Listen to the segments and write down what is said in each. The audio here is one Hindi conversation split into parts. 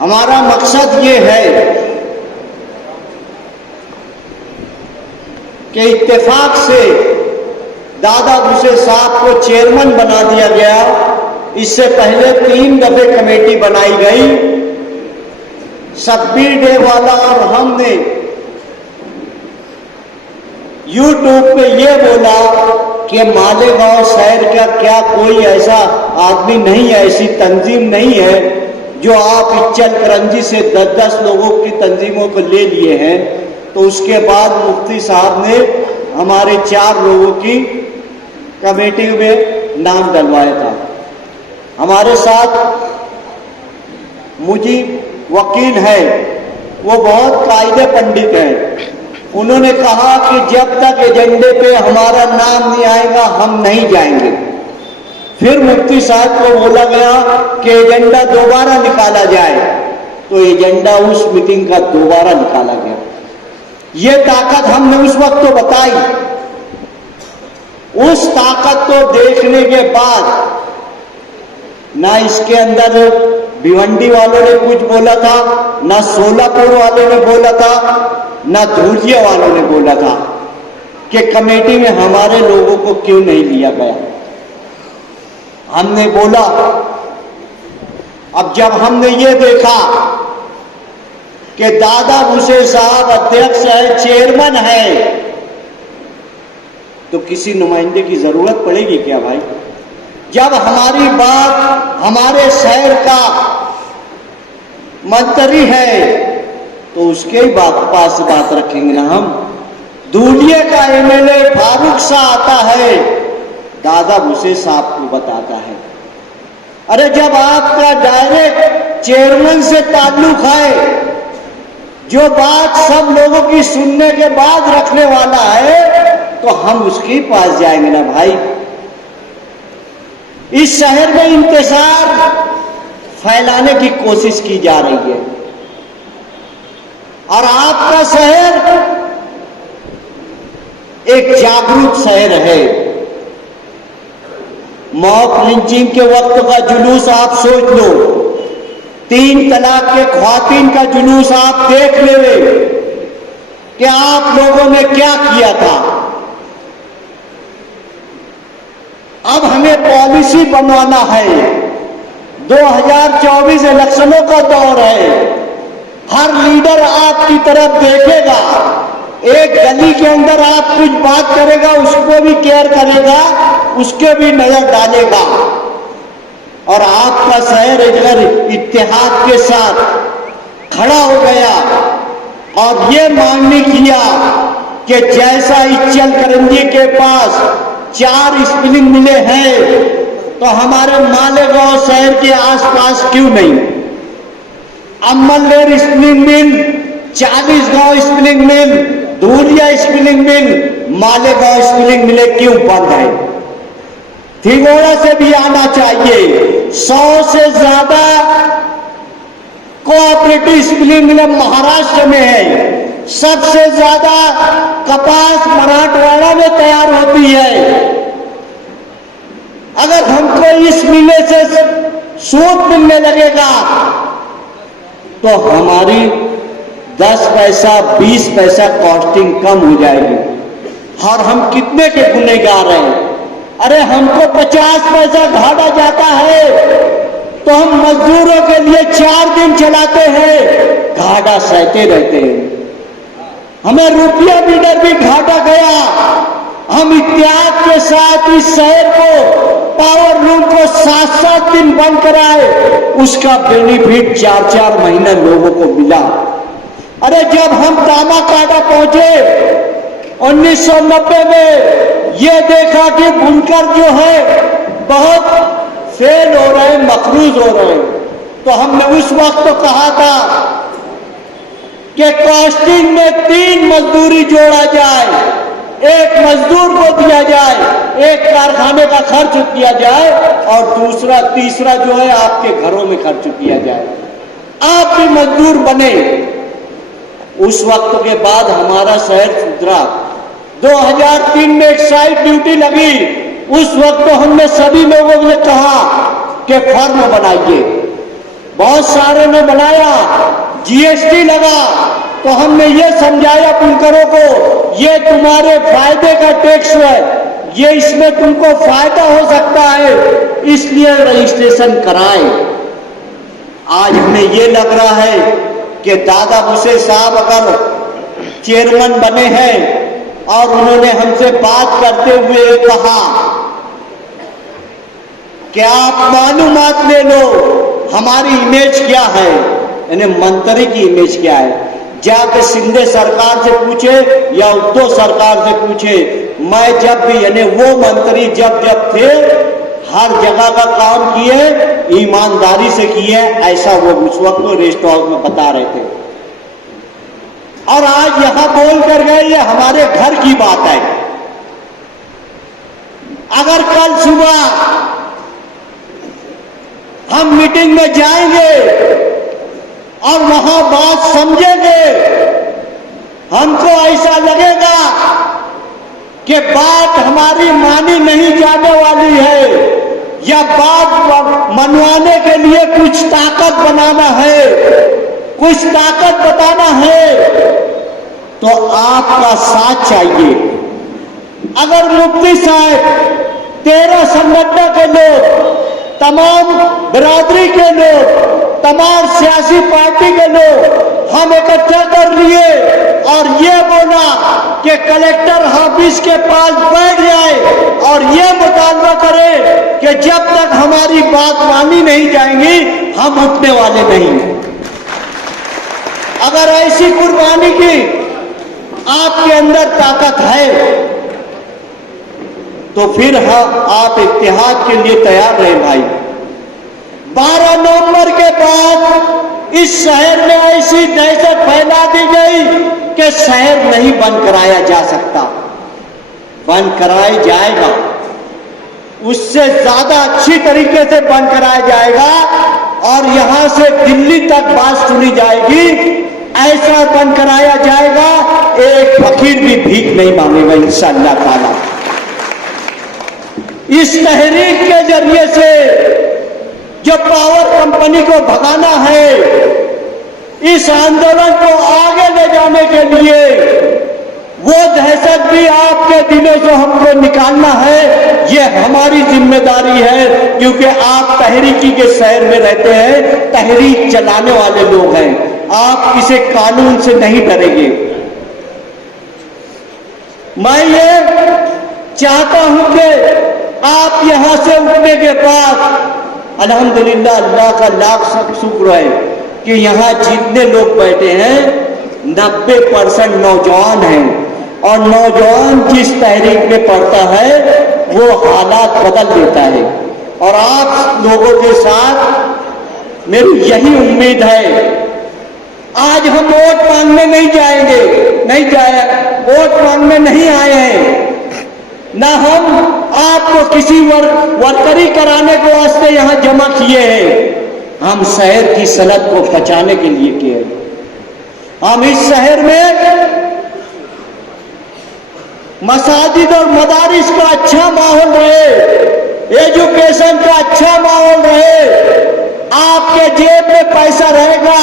हमारा मकसद ये है कि इत्तेफाक से दादा भुसे साहब को चेयरमैन बना दिया गया। इससे पहले 3 दफे कमेटी बनाई गई। शब्बीर डेवाला और हमने यूट्यूब पे ये बोला कि मालेगांव शहर का क्या कोई ऐसा आदमी नहीं है, ऐसी तंजीम नहीं है जो आप इच्चल करंजी से 10-10 लोगों की तंजीमों को ले लिए हैं। तो उसके बाद मुफ्ती साहब ने हमारे 4 लोगों की कमेटी में नाम डलवाया था। हमारे साथ मुजीब वकील है, वो बहुत कायदे पंडित हैं। उन्होंने कहा कि जब तक एजेंडे पे हमारा नाम नहीं आएगा हम नहीं जाएंगे। फिर मुफ्ती साहब को बोला गया कि एजेंडा दोबारा निकाला जाए, तो एजेंडा उस मीटिंग का दोबारा निकाला गया। ये ताकत हमने उस वक्त तो बताई। उस ताकत को देखने के बाद ना इसके अंदर भिवंडी वालों ने कुछ बोला था, ना सोलापुर वालों ने बोला था, ना धूलिया वालों ने बोला था कि कमेटी में हमारे लोगों को क्यों नहीं लिया गया। हमने बोला, अब जब हमने ये देखा कि दादा भुसे साहब अध्यक्ष है, चेयरमैन है, तो किसी नुमाइंदे की जरूरत पड़ेगी क्या भाई? जब हमारी बात हमारे शहर का मंत्री है तो उसके ही पास बात रखेंगे ना हम। दूलिये का एमएलए फारूक शाह आता है, दादा भुसे साहब को बताता है। अरे जब आपका डायरेक्ट चेयरमैन से ताल्लुक है, जो बात सब लोगों की सुनने के बाद रखने वाला है, तो हम उसके पास जाएंगे ना भाई। इस शहर में इंतजार फैलाने की कोशिश की जा रही है और आपका शहर एक जागरूक शहर है। मॉब लिंचिंग के वक्त का जुलूस आप सोच लो, 3 तलाक के ख्वातीन का जुलूस आप देख ले कि आप लोगों ने क्या किया था। अब हमें पॉलिसी बनवाना है। 2024 इलेक्शनों का दौर है। हर लीडर आपकी तरफ देखेगा, एक गली के अंदर आप कुछ बात करेगा उसको भी केयर करेगा, उसके भी नजर डालेगा। और आपका शहर अगर इत्तेहाद के साथ खड़ा हो गया और ये मांगने किया कि जैसा इच्चल करंजी के पास 4 स्पिनिंग मिले हैं तो हमारे मालेगांव शहर के आसपास क्यों नहीं? अम्मलनेर स्पिनिंग मिल, 40 गांव spinning mill, Dhulia spinning mill, Malegaon spinning mill क्यों बंद है? थिगोड़ा से भी आना चाहिए। 100 से ज्यादा कोऑपरेटिव स्पिनिंग मिल महाराष्ट्र में है। सबसे ज्यादा कपास मराठवाड़ा में तैयार होती है। अगर हमको इस मिले से सूद मिलने लगेगा तो हमारी 10 पैसा 20 पैसा कॉस्टिंग कम हो जाएगी। और हम कितने के गुनहगार हैं? अरे हमको 50 पैसा घाटा जाता है तो हम मजदूरों के लिए 4 दिन चलाते हैं, घाटा सहते रहते हैं। हमें रुपया मीटर भी घाटा गया। हम इत्तेहाद के साथ इस शहर को पावर रूम को 7-7 दिन बंद कराए, उसका बेनिफिट 4-4 महीने लोगों को मिला। अरे जब हम दामा काटा पहुंचे 1990 में, ये देखा कि बुनकर जो है बहुत फेल हो रहे हैं, मकरूज हो रहे हैं, तो हमने उस वक्त तो कहा था कि कॉस्टिंग में 3 मजदूरी जोड़ा जाए, एक मजदूर को दिया जाए, एक कारखाने का खर्च दिया जाए और तीसरा जो है आपके घरों में खर्च किया जाए। आप भी मजदूर बने। उस वक्त के बाद हमारा शहर सुधरा। 2003 में एक्साइज ड्यूटी लगी। उस वक्त तो हमने सभी लोगों ने कहा कि फर्म बनाइए, बहुत सारे ने बनाया, जीएसटी लगा, तो हमने ये समझाया बुनकरों को ये तुम्हारे फायदे का टैक्स है, ये इसमें तुमको फायदा हो सकता है, इसलिए रजिस्ट्रेशन कराएं। आज हमें ये लग रहा है कि दादा भुसे साहब अगर चेयरमैन बने हैं और उन्होंने हमसे बात करते हुए कहा कि आप मालूमात ले लो हमारी इमेज क्या है, यानी मंत्री की इमेज क्या है, जाके शिंदे सरकार से पूछे या उद्धव सरकार से पूछे। मैं जब भी यानी वो मंत्री जब थे हर जगह का काम किए, ईमानदारी से किए, ऐसा वो उस वक्त रेस्ट हाउस में बता रहे थे। और आज यहां बोल कर गए ये हमारे घर की बात है। अगर कल सुबह हम मीटिंग में जाएंगे और वहां बात समझेंगे, हमको ऐसा लगेगा कि बात हमारी मानी नहीं जाने वाली है या बात मनवाने के लिए कुछ ताकत बनाना है, कुछ ताकत बताना है, तो आपका साथ चाहिए। अगर मुफ्ती साहब 13 संगठन के लोग, तमाम बिरादरी के लोग, तमाम सियासी पार्टी के लोग हम इकट्ठा कर लिए और ये बोला कि कलेक्टर ऑफिस के पास बैठ जाए और ये मुतालबा करे कि जब तक हमारी बात मानी नहीं जाएंगी हम उठने वाले नहीं। अगर ऐसी कुर्बानी की आपके अंदर ताकत है तो फिर आप इत्तेहाद के लिए तैयार रहे भाई। 12 नवंबर के बाद इस शहर में ऐसी दहशत फैला दी गई कि शहर नहीं बंद कराया जा सकता। बंद कराया जाएगा, उससे ज्यादा अच्छी तरीके से बंद कराया जाएगा और यहां से दिल्ली तक बात सुनी जाएगी। ऐसा बंद कराया जाएगा, एक फकीर भी भीख नहीं मांगेगा इंशाअल्लाह ताला। इस तहरीक के जरिए से जो पावर कंपनी को भगाना है, इस आंदोलन को आगे ले जाने के लिए वो दहशत भी आपके दिलों से हमको निकालना है। ये हमारी जिम्मेदारी है क्योंकि आप तहरीकी के शहर में रहते हैं, तहरीक चलाने वाले लोग हैं, आप किसी कानून से नहीं डरेंगे। मैं ये चाहता हूं कि आप यहां से उठने के बाद अल्हम्दुलिल्लाह अल्लाह का लाख शुक्र है कि यहां जितने लोग बैठे हैं 90% नौजवान हैं और नौजवान जिस तहरीक में पढ़ता है वो हालात बदल देता है। और आप लोगों के साथ मेरी यही उम्मीद है। आज हम वोट मांगने नहीं जाएंगे, नहीं जाए, वोट मांगने नहीं आए हैं, ना हम आपको किसी वर्करी कराने के वास्ते यहां जमा किए हैं। हम शहर की सनत को बचाने के लिए किए। हम इस शहर में मसाजिद और मदारिस का अच्छा माहौल रहे, एजुकेशन का अच्छा माहौल रहे। आपके जेब में पैसा रहेगा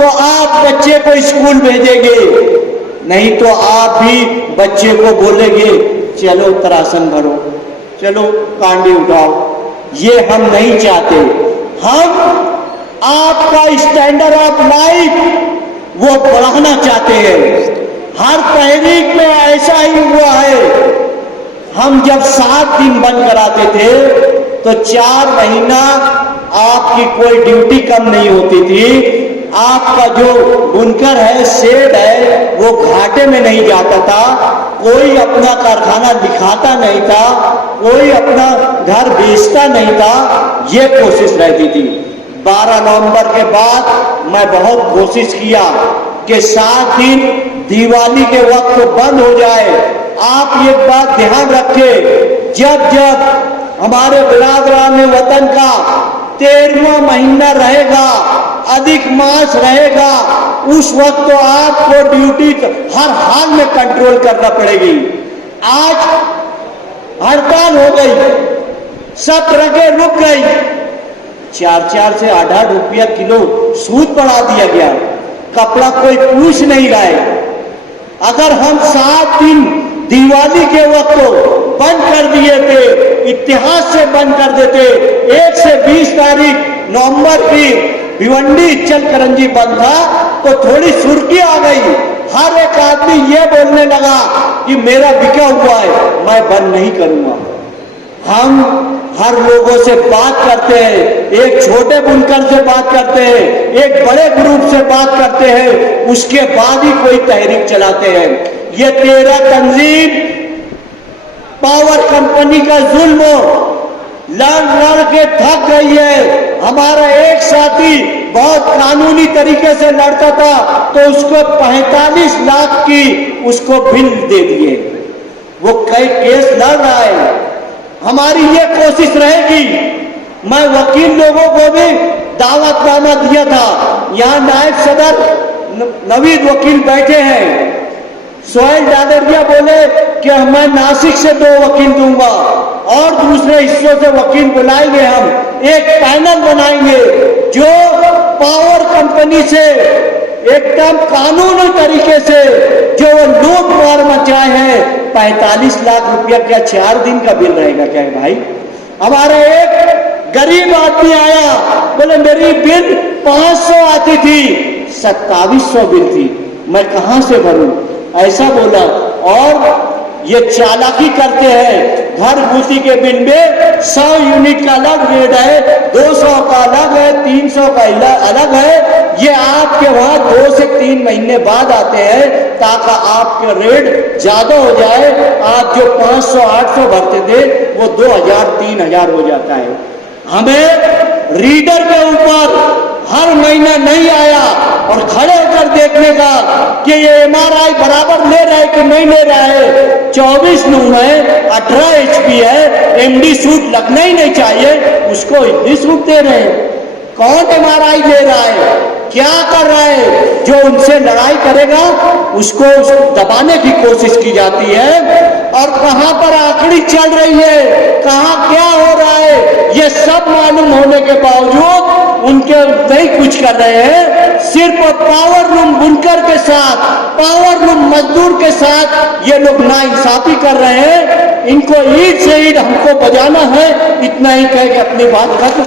तो आप बच्चे को स्कूल भेजेंगे, नहीं तो आप भी बच्चे को बोलेंगे चलो तरासन भरो, चलो कांडी उठाओ। ये हम नहीं चाहते। हम आपका स्टैंडर्ड ऑफ लाइफ वो बढ़ाना चाहते हैं। हर तहरीक में ऐसा ही हुआ है। हम जब 7 दिन बंद कराते थे तो 4 महीना आपकी कोई ड्यूटी कम नहीं होती थी। आपका जो बुनकर है, शेड है, वो घाटे में नहीं जाता था, कोई अपना कारखाना दिखाता नहीं था, कोई अपना घर बेचता नहीं था। ये कोशिश रहती थी। 12 नवंबर के बाद मैं बहुत कोशिश किया कि 7 दिन दिवाली के वक्त बंद हो जाए। आप ये बात ध्यान रखें, जब जब हमारे बिरादरान वतन का 13वां महीना रहेगा, अधिक मास रहेगा, उस वक्त तो आपको ड्यूटी हर हाल में कंट्रोल करना पड़ेगी। आज हड़ताल हो गई, सब ट्रकें रुक गई, 4 से 8 रुपया किलो सूद बढ़ा दिया गया। कपड़ा कोई पूछ नहीं रहा है। अगर हम 7 दिन दिवाली के वक्त बंद कर दिए थे, इतिहास से बंद कर देते, 1 से 20 तारीख नवंबर की भिवंडी चलकरंजी बंद था, तो थोड़ी सुर्खी आ गई। हर एक आदमी ये बोलने लगा कि मेरा बिका हुआ है, मैं बंद नहीं करूंगा। हम हर लोगों से बात करते हैं, एक छोटे बुनकर से बात करते हैं, एक बड़े ग्रुप से बात करते हैं, उसके बाद ही कोई तहरीक चलाते हैं। ये 13 तंजीम पावर कंपनी का जुल्म लड़ के थक गई है। हमारा एक साथी बहुत कानूनी तरीके से लड़ता था, तो उसको 45 लाख की उसको बिल दे दिए। वो कई केस लड़ रहा है। हमारी ये कोशिश रहेगी। मैं वकील लोगों को भी दावतनामा दिया था। यहाँ नायब सदर नवीद वकील बैठे हैं। सोहेल डालरिया बोले कि मैं नासिक से 2 वकील दूंगा और दूसरे हिस्सों से वकील बुलाएंगे। हम एक पैनल बनाएंगे जो पावर कंपनी से एकदम कानूनी तरीके से जो लूट मार मचाए हैं। 45 लाख रुपया क्या 4 दिन का बिल रहेगा क्या भाई? हमारा एक गरीब आदमी आया, बोले मेरी बिल 500 आती थी, 2700 बिल थी, मैं कहां से भरूं? ऐसा बोला। और ये चालाकी करते हैं। घर घुसी के बिल में 100 यूनिट का अलग रेट है, 200 का अलग है, 300 का अलग है। ये आपके वहां 2 से 3 महीने बाद आते हैं, ताकि आपके रेट ज्यादा हो जाए। आप जो 500-800 भरते थे वो 2000-3000 हो जाता है। हमें रीडर के ऊपर हर महीना नहीं आया और खड़े होकर देखने का कि ये एमआरआई बराबर ले रहा है कि नहीं ले रहा है। 24 नून है, 18 HP है, एमडी सूट लगना ही नहीं चाहिए, उसको हिंदी सूट दे रहे हैं। कौन एमआरआई ले रहा है? क्या कर रहा है? जो उनसे लड़ाई करेगा उसको दबाने की कोशिश की जाती है। और कहां पर आखिरी चल रही है, कहां क्या हो रहा है, ये सब मालूम होने के बावजूद उनके नहीं कुछ कर रहे हैं। सिर्फ पावर लूम बुनकर के साथ, पावर लूम मजदूर के साथ ये लोग नाइंसाफी कर रहे हैं। इनको ईंट से ईंट हमको बजाना है, इतना ही कह के अपनी बात खत्म।